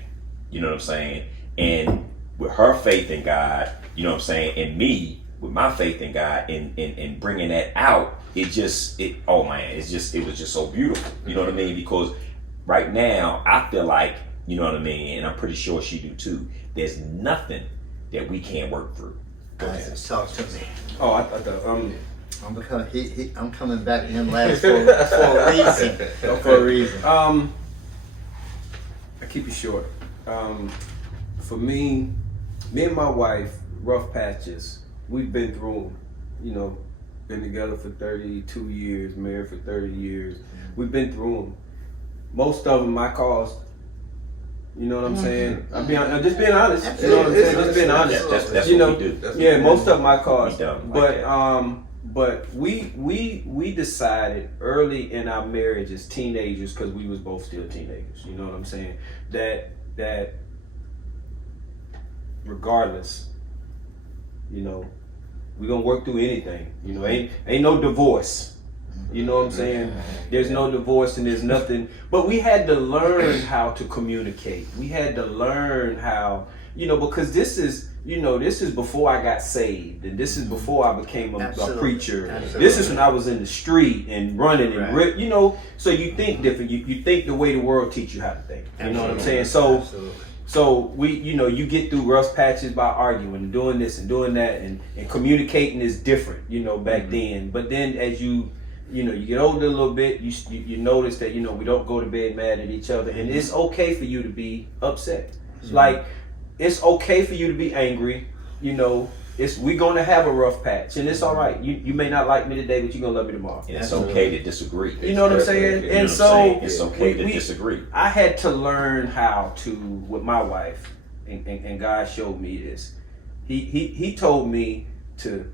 You know what I'm saying? And with her faith in God, you know what I'm saying, and me with my faith in God and bringing that out, it was just so beautiful. You know what I mean? Because right now I feel like, you know what I mean, and I'm pretty sure she do too, there's nothing that we can't work through. Guys, talk to me. Oh, I thought I'm coming back to him last for a reason. For a reason. I keep it short. For me and my wife, rough patches. We've been through, been together for 32 years, married for 30 years. We've been through them. Most of them I caused. You know what I'm saying? I'm just being honest. You know what I'm saying? Just being honest. That's what we do. Yeah, most of them I caused. We don't like But we decided early in our marriage as teenagers, because we was both still teenagers. You know what I'm saying? That regardless, we gonna work through anything. Ain't no divorce. You know what I'm saying? There's no divorce and there's nothing. But we had to learn how to communicate. We had to learn how, because this is before I got saved, and this is before I became a preacher. Absolutely. This is when I was in the street and running and so you think different. You think the way the world teach you how to think. You know what I'm saying? So we, you get through rough patches by arguing and doing this and doing that, and communicating is different, back then. But then as you get older a little bit, you notice that, we don't go to bed mad at each other, and it's okay for you to be upset. Like, it's okay for you to be angry, we're gonna have a rough patch, and it's all right. You may not like me today, but you're gonna love me tomorrow. And it's okay to disagree. You know what I'm saying? You know And what I'm so saying? It's okay to disagree. I had to learn how to, with my wife, and God showed me this. He told me to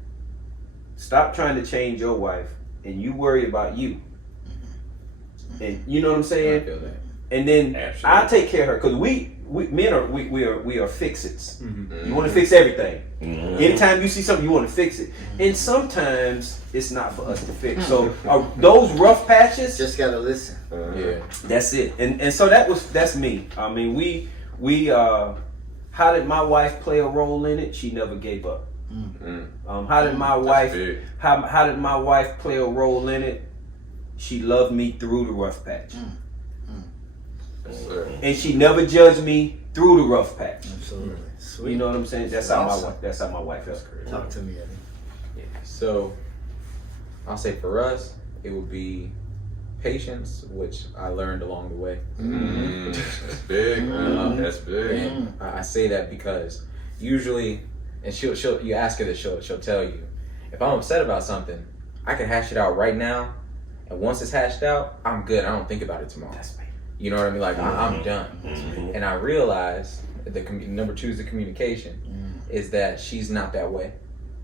stop trying to change your wife, and you worry about you. And you know what I'm I saying? feel that. And then Absolutely. I take care of her, because we men are fix-its. Mm-hmm. You want to fix everything. Mhm. Anytime you see something, you want to fix it. And sometimes it's not for us to fix. So those rough patches, Just gotta listen. Yeah. that's it. And so that's me. I mean, we how did my wife play a role in it? She never gave up. How did my wife big. how did my wife play a role in it? She loved me through the rough patch. Yes, sir. And she never judged me through the rough patch. Absolutely. Sweet. You know what I'm saying? That's how my wife is. Talk to me, Eddie. So, I'll say for us, it would be patience, which I learned along the way. That's big, man. That's big. And I say that because usually, and she'll you ask her this, she'll tell you, if I'm upset about something, I can hash it out right now, and once it's hashed out, I'm good. I don't think about it tomorrow. That's me. You know what I mean? Like I'm done. Mhm. And I realize that number two is the communication. Is that she's not that way.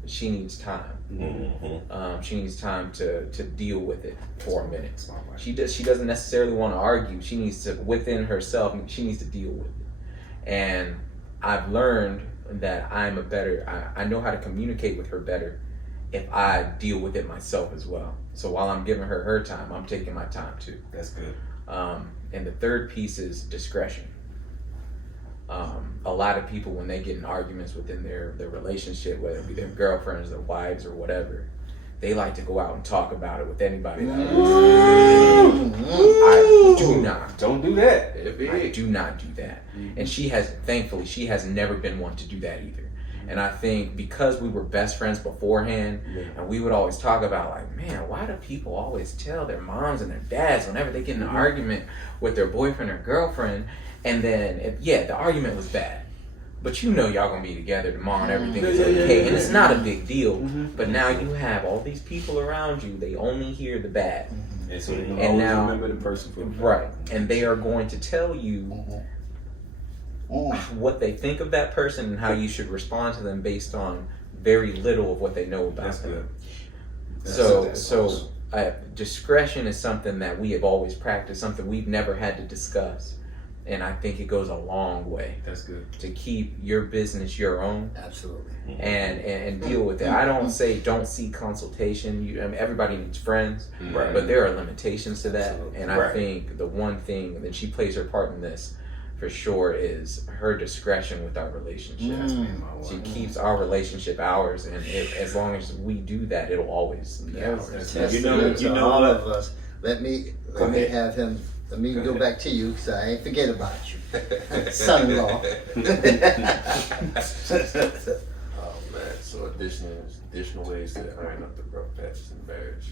She needs time. Mhm. She needs time to deal with it for a minute. She doesn't necessarily want to argue. She needs to, within herself, she needs to deal with it. And I've learned that I know how to communicate with her better if I deal with it myself as well. So while I'm giving her time, I'm taking my time too. That's good. And the third piece is discretion. A lot of people, when they get in arguments within their relationship, whether it be their girlfriends, their wives, or whatever, they like to go out and talk about it with anybody. I do not. Don't do that. I do not do that. And thankfully, she has never been one to do that either. And I think because we were best friends beforehand, and we would always talk about, like, man, why do people always tell their moms and their dads whenever they get in an argument with their boyfriend or girlfriend, and then, the argument was bad, but y'all gonna be together tomorrow and everything is okay, and it's not a big deal, but now you have all these people around you, they only hear the bad. And so you And always now- remember the person for Right. And they are going to tell you what they think of that person and how you should respond to them based on very little of what they know about That's them. good. So discretion is something that we have always practiced, something we've never had to discuss. And I think it goes a long way That's good. to keep your business your own Absolutely. and deal with it. I don't say don't seek consultation. Everybody needs friends, Right. but there are limitations to that. Absolutely. And I Right. think the one thing that she plays her part in this for sure is her discretion with our relationship. That's me and my wife. She keeps our relationship ours, and as long as we do that, it'll always be ours. You know all of us. Let me have him. Let me go back to you, because I ain't forget about you, son-in-law. Oh man, so additional ways to iron up the rough patches in marriage.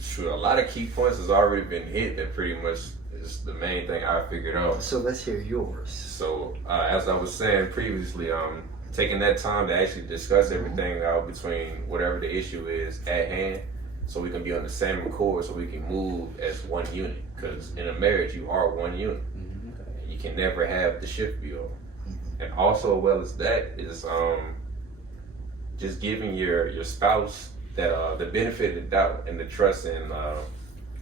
Sure, a lot of key points has already been hit. That pretty much is the main thing I figured out. So let's hear yours. So as I was saying previously, taking that time to actually discuss everything out between whatever the issue is at hand, so we can be on the same accord, so we can move as one unit. Because in a marriage, you are one unit. You can never have the shift be over. And also, well as that is just giving your spouse that the benefit of the doubt and the trust and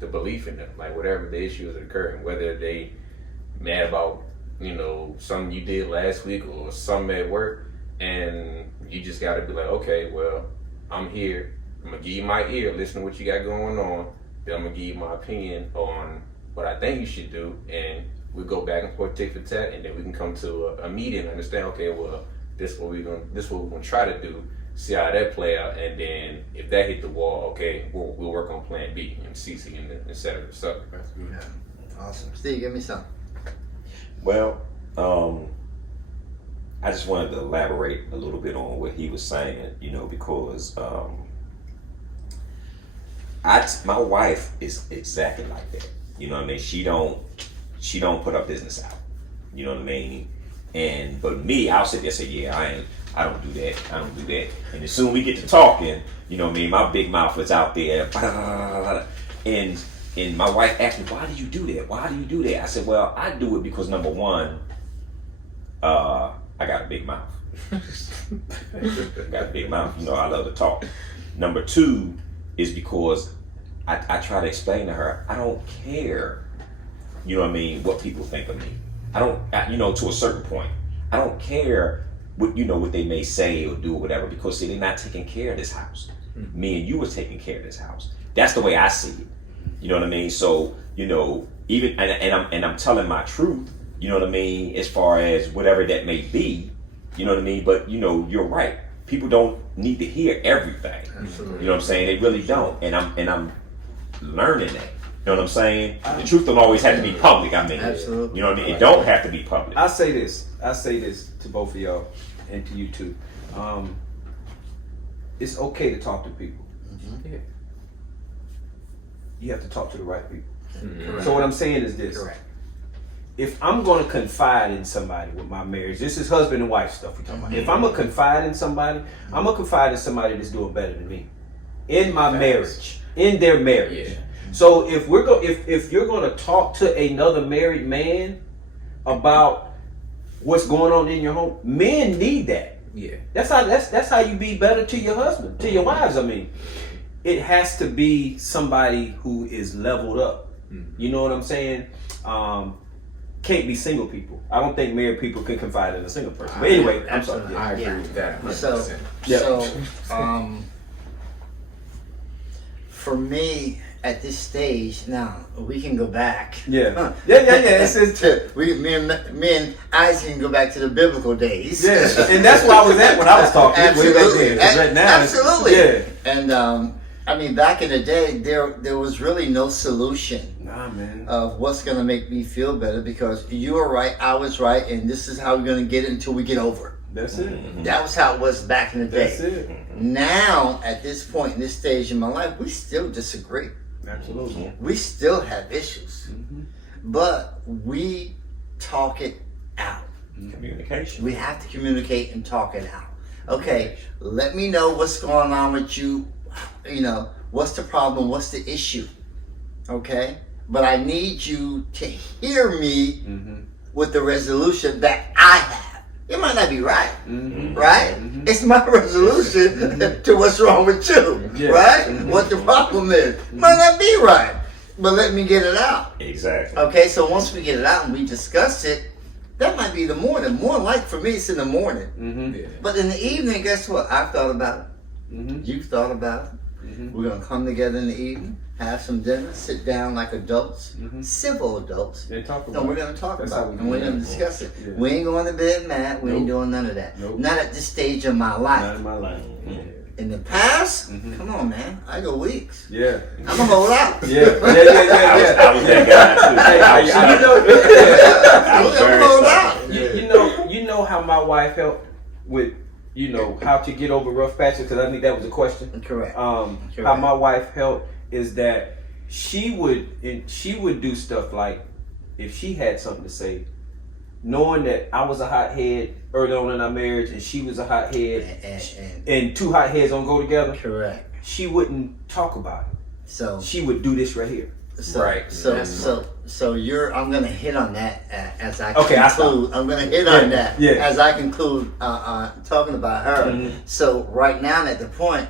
the belief in them, like whatever the issue is occurring, whether they mad about something you did last week or something at work, and you just got to be like, okay, well, I'm here. I'm gonna give you my ear, listen to what you got going on. Then I'm gonna give you my opinion on what I think you should do, and we go back and forth, tit for tat, and then we can come to a meeting and understand. Okay, well, this is what we're gonna try to do. See how that play out, and then if that hit the wall, okay, we'll work on Plan B and CC and set it up. Yeah. Awesome. Steve, give me some. Well, I just wanted to elaborate a little bit on what he was saying, because my wife is exactly like that. You know what I mean? She don't put her business out. You know what I mean? But me, I'll sit there and say, yeah, I don't do that. I don't do that. And as soon as we get to talking, you know what I mean, my big mouth was out there. And my wife asked me, why do you do that? Why do you do that? I said, well, I do it because number one, I got a big mouth. I got a big mouth. I love to talk. Number two is because I try to explain to her, I don't care, what people think of me. I don't, to a certain point. I don't care what they may say or do or whatever, because see, they're not taking care of this house. Me and you was taking care of this house. That's the way I see it. You know what I mean? So, even and I'm telling my truth, you know what I mean, as far as whatever that may be, you know what I mean? But you're right. People don't need to hear everything. Absolutely. You know what I'm saying? They really don't. And I'm learning that. You know what I'm saying? The truth don't always have to be public. I mean, Absolutely. You know what I mean? It don't have to be public. I say this to both of y'all and to you too. It's okay to talk to people. Yeah. You have to talk to the right people. Correct. So what I'm saying is this. Correct. If I'm going to confide in somebody with my marriage, this is husband and wife stuff we're talking about. If I'm going to confide in somebody, I'm going to confide in somebody that's doing better than me. In my marriage. In their marriage. Yeah. So if you're going to talk to another married man about what's going on in your home, men need that. Yeah. That's how you be better to your husband, to your wives. I mean, it has to be somebody who is leveled up. You know what I'm saying? Can't be single people. I don't think married people can confide in a single person. But anyway, I'm sorry. Absolutely. I agree Yeah. with that 100%. For me, at this stage, now we can go back. Yeah. It's me and Isaac can go back to the biblical days. yeah, and that's where I was at when I was talking. Absolutely. Way back then. 'Cause right now, Absolutely. Yeah. And back in the day, there was really no solution Nah, man. of what's going to make me feel better, because you were right, I was right, and this is how we're going to get it until we get over it. That's it. That was how it was back in the day. That's it. Now, at this point in this stage in my life, we still disagree. Absolutely. We still have issues, but we talk it out. Communication. We have to communicate and talk it out. Okay, let me know what's going on with you. What's the problem? What's the issue? Okay, but I need you to hear me with the resolution that I have. It might not be right, right? It's my resolution to what's wrong with you, Yeah. right? What the problem is. Might not be right, but let me get it out. Exactly. Okay, so once we get it out and we discuss it, that might be the morning. More like for me, it's in the morning. Yeah. But in the evening, guess what? I've thought about it. You've thought about it. We're going to come together in the evening, have some dinner, sit down like adults, civil adults. They talk And about we're going to talk That's about how it, we and we're do going it. to discuss it. Yeah. We ain't going to bed mad. We ain't Nope. doing none of that. Nope. Not at this stage of my Not life. in my life. In the past, come on, man. I go weeks. Yeah. I'm going to hold out. Yeah. I was that guy too. I'm going to hold out. You know how my wife helped with you know, how to get over rough patches, because I think that was a question. Correct. How Correct. my wife helped is that she would do stuff like, if she had something to say, knowing that I was a hothead early on in our marriage and she was a hothead, and two hotheads don't go together, Correct. she wouldn't talk about it. So She would do this right here. Right. So I'm gonna hit on that as I Okay, I conclude. I'm gonna hit on that Yeah. as I conclude talking about her. Mhm. So right now at the point,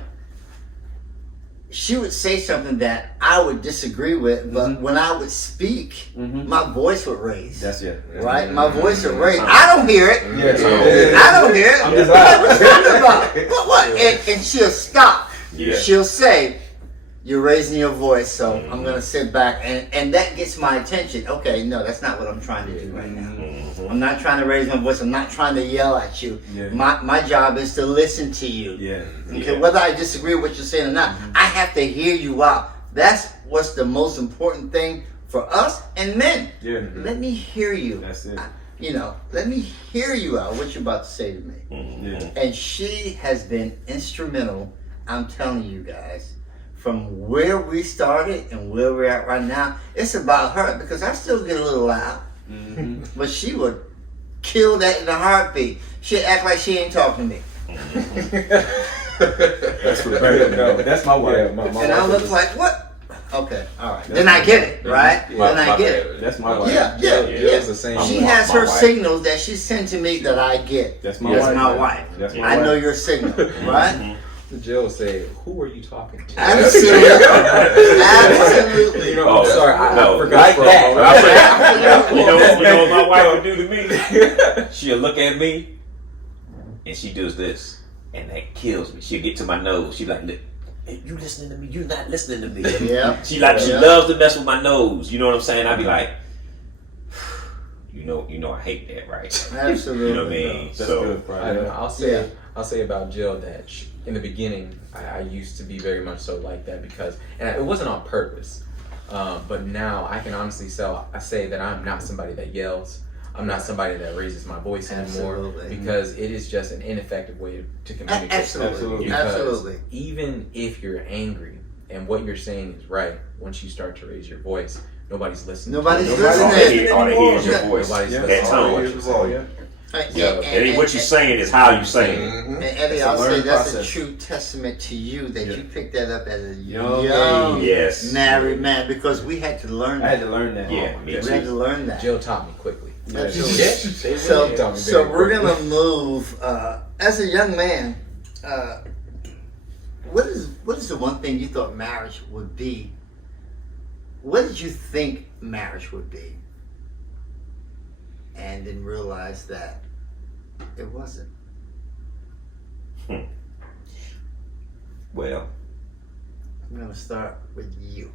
she would say something that I would disagree with, but Mhm. when I would speak, Mhm. my voice would raise. That's it. Right, my voice would raise. I don't hear it. Yeah. I don't hear it. I'm just What you talking about? What? And she'll stop. Yeah. She'll say, "You're raising your voice, so I'm gonna sit back," and that gets my attention. Okay, no, that's not what I'm trying to do right now. Mhm. I'm not trying to raise my voice. I'm not trying to yell at you. Yeah. My job is to listen to you. Yeah. Okay, Yeah. whether I disagree with what you're saying or not, I have to hear you out. That's what's the most important thing for us and men. Yeah. Let me hear you. That's it. You know, let me hear you out. What you're about to say to me. Yeah. And she has been instrumental. I'm telling you guys, from where we started and where we're at right now, it's about her because I still get a little loud, Mm-hmm. but she would kill that in a heartbeat. She'd act like she ain't talking to me. That's what No, that's my wife. Yeah, my And I wife look is- like, what? Okay, all right. Then I get it, right? My- Then I my get it. bad. That's my wife. Yeah, yeah, Yeah, yeah. It's the same. She My- has my her wife. signals that she sends to me that I get. That's my That's wife. my wife. That's my I wife. know your signal, right? Jill say, "Who are you talking to?" Absolutely. Absolutely. You know, Oh, I'm sorry, I no. forgot Like that. that. You know what my wife would do to me? She'll look at me and she does this, and that kills me. She'll get to my nose. She like, "Hey, you listening to me? You not listening to me." Yeah. She Yeah. loves to mess with my nose. You know what I'm saying? I'd be like, you know, I hate that, right? Absolutely. You know what I mean? That's So, good, I don't know. Friday. I'll say about Jill that in the beginning I used to be very much so like that because, and it wasn't on purpose, but now I can honestly say that I'm not somebody that yells. I'm not somebody that raises my voice anymore Absolutely. because it is just an ineffective way to communicate. Absolutely. Because Absolutely. even if you're angry and what you're saying is right, once you start to raise your voice, nobody's listening. Nobody's to you. all listening. they hear is your voice. Nobody's Yeah. listening That to tone. what you're saying. Yeah, it ain't what you saying, is how you saying it. Mhm. And Eddie, It's a I'll say learning that's process. a true testament to you that you picked that up as a Young young Yes. married man because we had to learn I had that. to learn that. Yeah, me We too. had to learn that. Jill taught me quickly. Yeah. So we're gonna move. As a young man, what is the one thing you thought marriage would be? What did you think marriage would be? And then realize that it wasn't. Well, I'm gonna start with you.